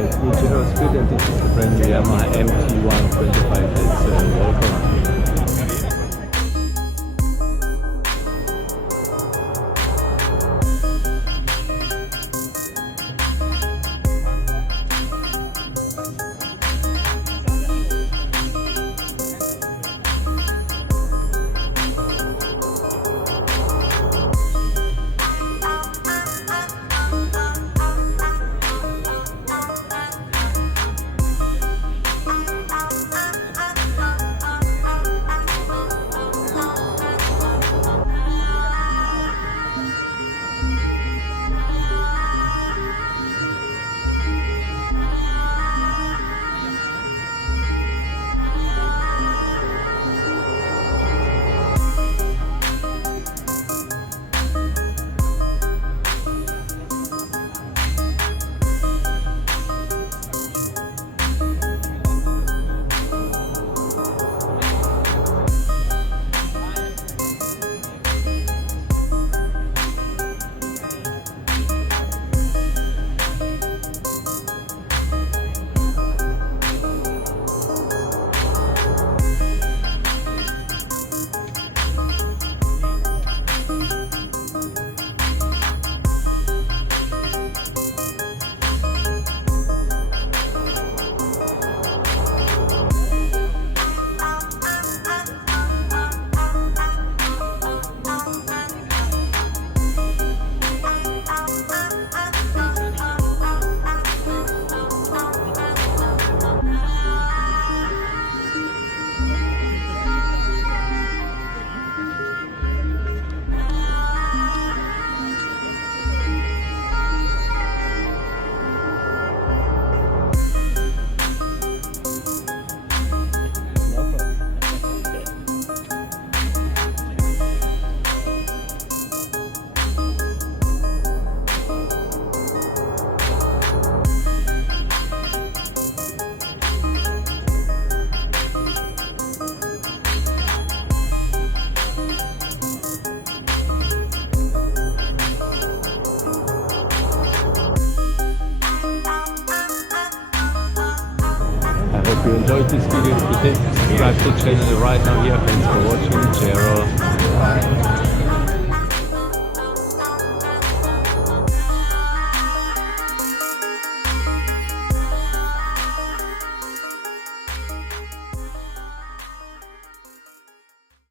Hi, it's me, JARO Speed, and this is the brand new Yamaha MT 125. It's a Walkaround. I hope you enjoyed this video. If you did, subscribe to the channel right now here. Thanks for watching. JARO.